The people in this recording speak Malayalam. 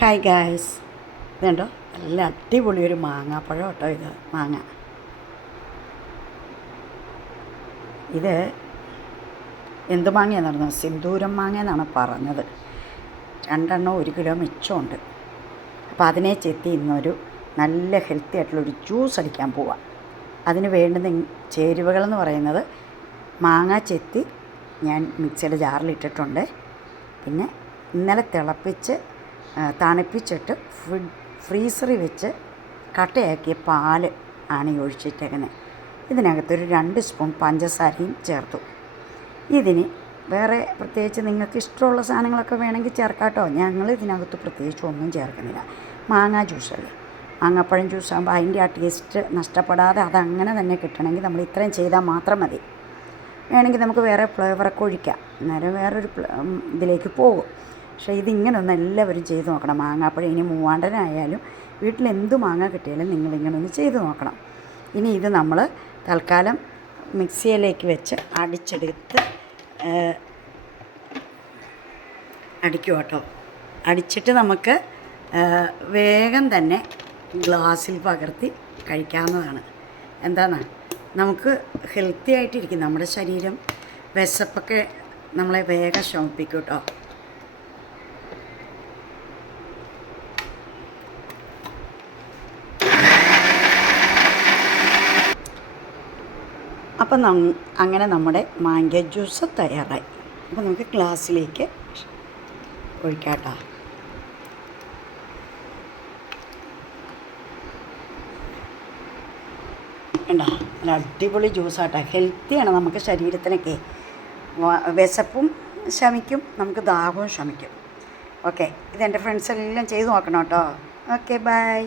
ഹായ് ഗായ്സ്, ഇതുണ്ടോ നല്ല അടിപൊളി ഒരു മാങ്ങാപ്പഴം കേട്ടോ. ഇത് മാങ്ങ, ഇത് എന്ത് മാങ്ങയാണെന്ന് പറഞ്ഞത്? സിന്ദൂരം മാങ്ങ എന്നാണ് പറഞ്ഞത്. 2 1 കിലോ മിച്ചമുണ്ട്. അപ്പോൾ അതിനെ ചെത്തി ഇന്നൊരു നല്ല ഹെൽത്തി ആയിട്ടുള്ളൊരു ജ്യൂസ് അടിക്കാൻ പോവാം. അതിന് വേണ്ടുന്ന ചേരുവകളെന്ന് പറയുന്നത്, മാങ്ങ ചെത്തി ഞാൻ മിക്സിയുടെ ജാറിലിട്ടിട്ടുണ്ട്. പിന്നെ ഇന്നലെ തിളപ്പിച്ച് തണുപ്പിച്ചിട്ട് ഫ്രീസറിൽ വെച്ച് കട്ടയാക്കിയ പാൽ ആണ് ഒഴിച്ചിട്ടേക്കുന്നത്. ഇതിനകത്തൊരു 2 സ്പൂൺ പഞ്ചസാരയും ചേർത്തു. ഇതിന് വേറെ പ്രത്യേകിച്ച് നിങ്ങൾക്ക് ഇഷ്ടമുള്ള സാധനങ്ങളൊക്കെ വേണമെങ്കിൽ ചേർക്കാട്ടോ. ഞങ്ങൾ ഇതിനകത്ത് പ്രത്യേകിച്ച് ഒന്നും ചേർക്കുന്നില്ല. മാങ്ങാ ജ്യൂസല്ലേ, മാങ്ങാപ്പഴം ജ്യൂസാകുമ്പോൾ അതിൻ്റെ ആ ടേസ്റ്റ് നഷ്ടപ്പെടാതെ അതങ്ങനെ തന്നെ കിട്ടണമെങ്കിൽ നമ്മൾ ഇത്രയും ചെയ്താൽ മാത്രം മതി. വേണമെങ്കിൽ നമുക്ക് വേറെ ഫ്ലേവറൊക്കെ ഒഴിക്കാം, അന്നേരം വേറൊരു ഇതിലേക്ക് പോകും. പക്ഷേ ഇതിങ്ങനൊന്ന് എല്ലാവരും ചെയ്ത് നോക്കണം. മാങ്ങാപ്പഴം ഇനി മൂവാണ്ടനായാലും വീട്ടിലെന്ത് മാങ്ങ കിട്ടിയാലും നിങ്ങളിങ്ങനെ ഒന്ന് ചെയ്ത് നോക്കണം. ഇനി ഇത് നമ്മൾ തൽക്കാലം മിക്സിയിലേക്ക് വെച്ച് അടിച്ചെടുത്ത് അടിക്കും കേട്ടോ. അടിച്ചിട്ട് നമുക്ക് വേഗം തന്നെ ഗ്ലാസ്സിൽ പകർത്തി കഴിക്കാവുന്നതാണ്. എന്താണ്, നമുക്ക് ഹെൽത്തി ആയിട്ടിരിക്കും. നമ്മുടെ ശരീരം വിശപ്പൊക്കെ നമ്മളെ വേഗം ശമിപ്പിക്കും കേട്ടോ. അപ്പം അങ്ങനെ നമ്മുടെ മാങ്ങ ജ്യൂസ് തയ്യാറായി. അപ്പോൾ നമുക്ക് ഗ്ലാസ്സിലേക്ക് ഒഴിക്കാട്ടോ. ഉണ്ടോ, നല്ല അടിപൊളി ജ്യൂസാട്ടോ. ഹെൽത്തിയാണ്, നമുക്ക് ശരീരത്തിനൊക്കെ വിശപ്പും ശമിക്കും, നമുക്ക് ദാഹവും ശമിക്കും. ഓക്കെ, ഇതെൻ്റെ ഫ്രണ്ട്സ് എല്ലാം ചെയ്ത് നോക്കണം കേട്ടോ. Okay, by.